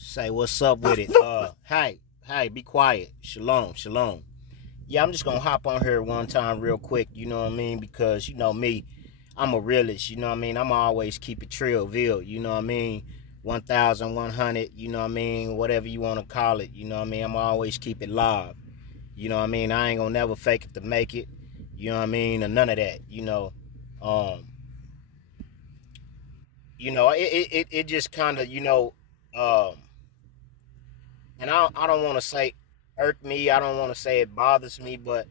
Say what's up with it. Hey, be quiet. Shalom, shalom. Yeah, I'm just gonna hop on here one time real quick, you know what I mean? Because you know me, I'm a realist, you know what I mean? I'm always keep it trill, you know what I mean? 1,100, you know what I mean? Whatever you wanna call it, you know what I mean? I'm always keep it live. You know what I mean? I ain't gonna never fake it to make it, you know what I mean? Or none of that, you know. Um, it just kinda, um and I don't want to say irk me. I don't want to say it bothers me, but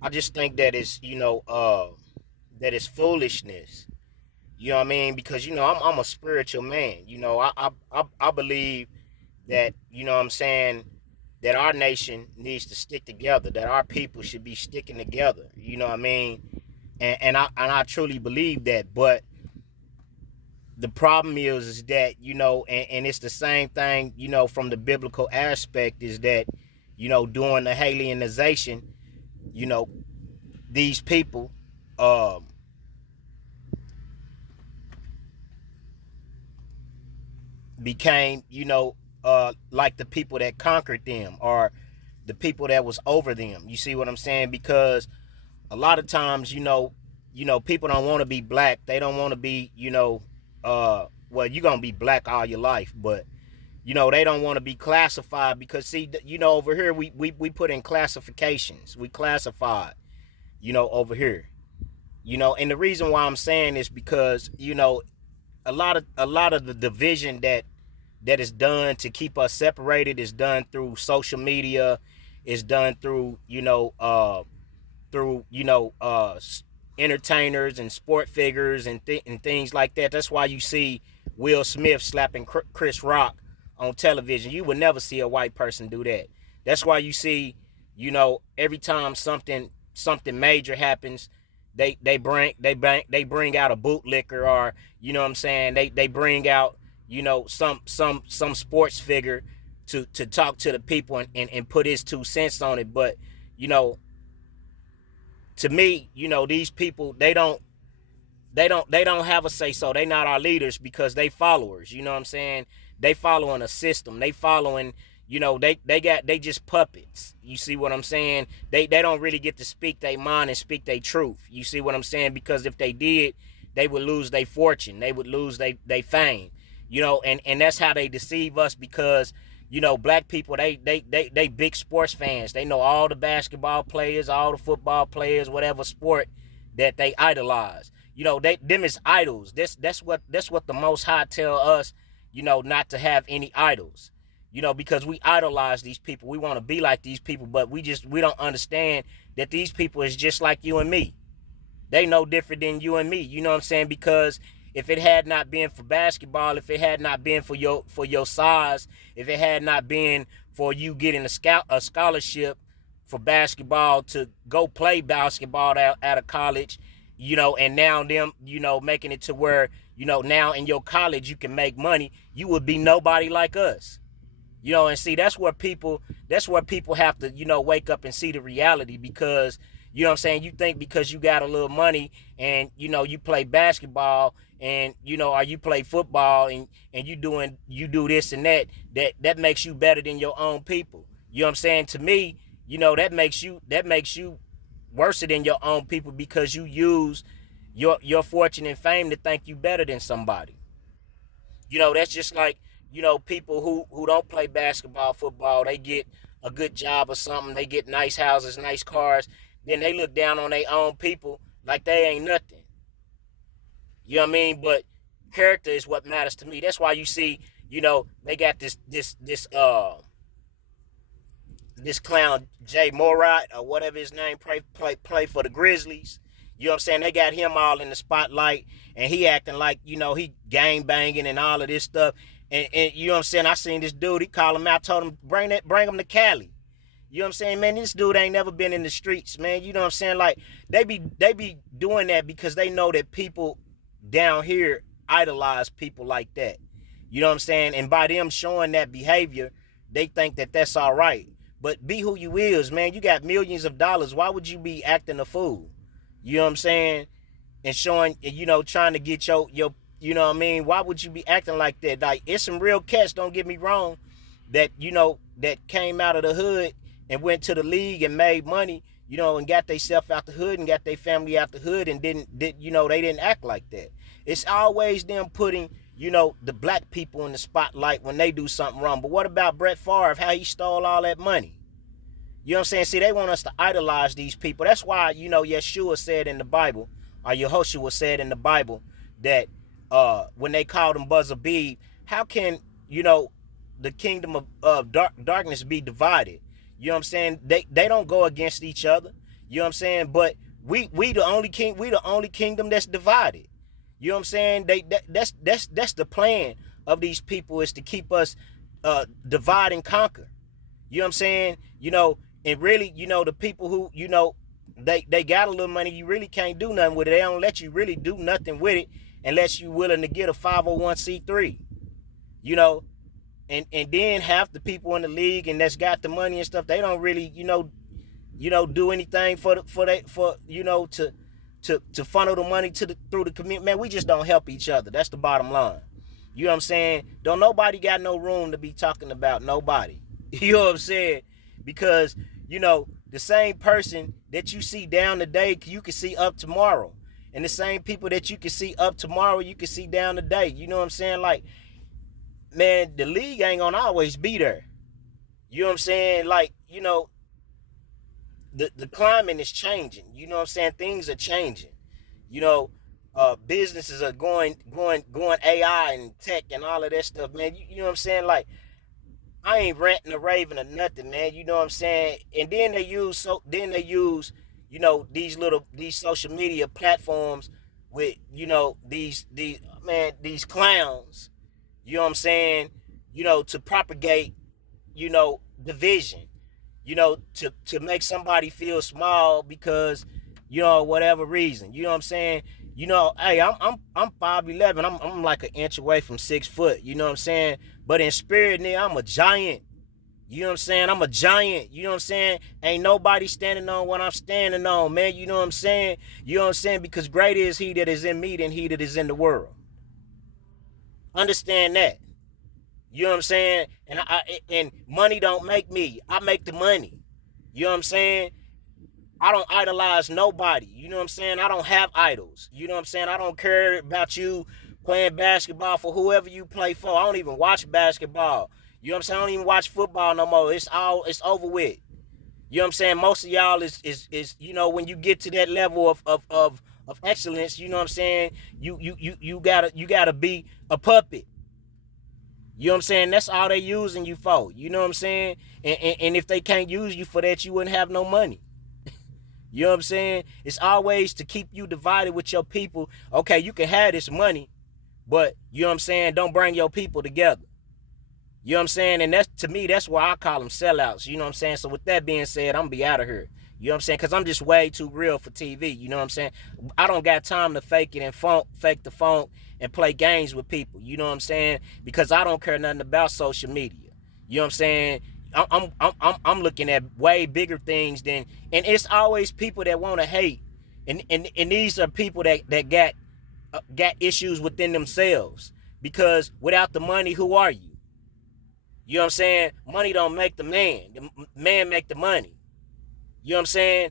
I just think that it's that it's foolishness. You know what I mean? Because I'm a spiritual man. I believe that what I'm saying, that our nation needs to stick together. That our people should be sticking together. You know what I mean? And I truly believe that, but the problem is that and it's the same thing from the biblical aspect, is that during the alienization, you know these people um became like the people that conquered them, or the people that was over them. You see what I'm saying? Because a lot of times people don't want to be black. They don't want to be well, you're gonna be black all your life, but they don't want to be classified, because see, over here we put in classifications. We classified, over here. And the reason why I'm saying this, because a lot of the division that is done to keep us separated is done through social media, is done through through entertainers and sport figures and things like that. That's why you see Will Smith slapping Chris Rock on television. You would never see a white person do that. That's why you see, every time something major happens, they bring out a bootlicker, or what I'm saying, they bring out some sports figure to talk to the people and put his 2 cents on it. But you know to me, these people, they don't have a say so. They not our leaders, because they followers. You know what I'm saying? They following a system. They following. They just puppets. You see what I'm saying? They don't really get to speak their mind and speak their truth. You see what I'm saying? Because if they did, they would lose their fortune. They would lose their fame. And that's how they deceive us, because black people, they big sports fans. They know all the basketball players, all the football players, whatever sport that they idolize. Them is idols. That's what the Most High tell us, not to have any idols. Because we idolize these people. We want to be like these people, but we don't understand that these people is just like you and me. They no different than you and me. You know what I'm saying? Because if it had not been for basketball, if it had not been for your size, if it had not been for you getting a scholarship for basketball to go play basketball at a college, and now them, making it to where, now in your college you can make money, you would be nobody like us. And see, that's where people have to, wake up and see the reality. Because what I'm saying, you think because you got a little money and you play basketball, and or you play football, and you do this and that makes you better than your own people. You know what I'm saying? To me, that makes you worse than your own people, because you use your fortune and fame to think you better than somebody. That's just like, people who don't play basketball, football, they get a good job or something, they get nice houses, nice cars, then they look down on their own people like they ain't nothing. You know what I mean? But character is what matters to me. That's why you see, they got this clown Jay Morant, or whatever his name, play for the Grizzlies. You know what I'm saying? They got him all in the spotlight, and he acting like he gang banging and all of this stuff. And you know what I'm saying? I seen this dude. He called him out, told him bring him to Cali. You know what I'm saying, man? This dude ain't never been in the streets, man. You know what I'm saying? Like, they be doing that because they know that people down here idolize people like that. You know what I'm saying? And by them showing that behavior, they think that that's all right. But be who you is, man. You got millions of dollars. Why would you be acting a fool? You know what I'm saying? And showing, trying to get your, you know what I mean? Why would you be acting like that? Like, it's some real cats, don't get me wrong. that, that came out of the hood and went to the league and made money, and got themselves out the hood and got their family out the hood and they didn't act like that. It's always them putting, the black people in the spotlight when they do something wrong. But what about Brett Favre, how he stole all that money? You know what I'm saying? See, they want us to idolize these people. That's why, Yeshua said in the Bible, or Yehoshua said in the Bible, that when they called him Buzz-a-Beeb, how can, the kingdom of darkness be divided? You know what I'm saying? They don't go against each other. You know what I'm saying? But we the only kingdom that's divided. You know what I'm saying? That's the plan of these people, is to keep us divide and conquer. You know what I'm saying? And really, the people who, they got a little money, you really can't do nothing with it. They don't let you really do nothing with it unless you're willing to get a 501c3. And then half the people in the league and that's got the money and stuff, they don't really, do anything to funnel the money through the community. Man, we just don't help each other. That's the bottom line. You know what I'm saying? Don't nobody got no room to be talking about nobody. You know what I'm saying? Because, the same person that you see down today, you can see up tomorrow. And the same people that you can see up tomorrow, you can see down today. You know what I'm saying? Like, man, the league ain't gonna always be there. You know what I'm saying? Like, the climate is changing. You know what I'm saying? Things are changing. Businesses are going AI and tech and all of that stuff, man. You know what I'm saying? Like, I ain't ranting or raving or nothing, man. You know what I'm saying? And then they use these social media platforms with, these clowns, you know what I'm saying, to propagate, division, to make somebody feel small because, whatever reason. You know what I'm saying? Hey, I'm 5'11". I'm like an inch away from 6 foot. You know what I'm saying? But in spirit, nigga, I'm a giant. You know what I'm saying? I'm a giant. You know what I'm saying? Ain't nobody standing on what I'm standing on, man. You know what I'm saying? You know what I'm saying? Because greater is he that is in me than he that is in the world. Understand that. You know what I'm saying? And money don't make me. I make the money. You know what I'm saying? I don't idolize nobody. You know what I'm saying? I don't have idols. You know what I'm saying? I don't care about you playing basketball for whoever you play for. I don't even watch basketball. You know what I'm saying? I don't even watch football no more. It's over with. You know what I'm saying? Most of y'all is when you get to that level of excellence, you know what I'm saying? You gotta be a puppet. You know what I'm saying? That's all they using you for. You know what I'm saying? And if they can't use you for that, you wouldn't have no money. You know what I'm saying? It's always to keep you divided with your people. Okay, you can have this money, but you know what I'm saying? Don't bring your people together. You know what I'm saying? And to me, that's why I call them sellouts. You know what I'm saying? So with that being said, I'm going to be out of here. You know what I'm saying? Because I'm just way too real for TV. You know what I'm saying? I don't got time to fake it and fake the funk and play games with people. You know what I'm saying? Because I don't care nothing about social media. You know what I'm saying? I'm looking at way bigger things than, and it's always people that want to hate, and these are people that got issues within themselves, because without the money, who are you? You know what I'm saying? Money don't make the man make the money. You know what I'm saying?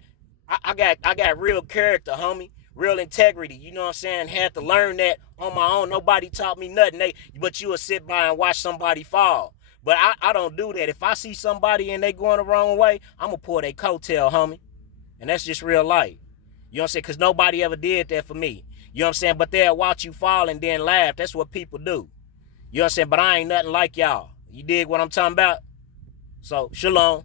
I got real character, homie, real integrity. You know what I'm saying? Had to learn that on my own. Nobody taught me nothing. But you will sit by and watch somebody fall. But I don't do that. If I see somebody and they going the wrong way, I'm going to pull their coattail, homie. And that's just real life. You know what I'm saying? Because nobody ever did that for me. You know what I'm saying? But they'll watch you fall and then laugh. That's what people do. You know what I'm saying? But I ain't nothing like y'all. You dig what I'm talking about? So, shalom.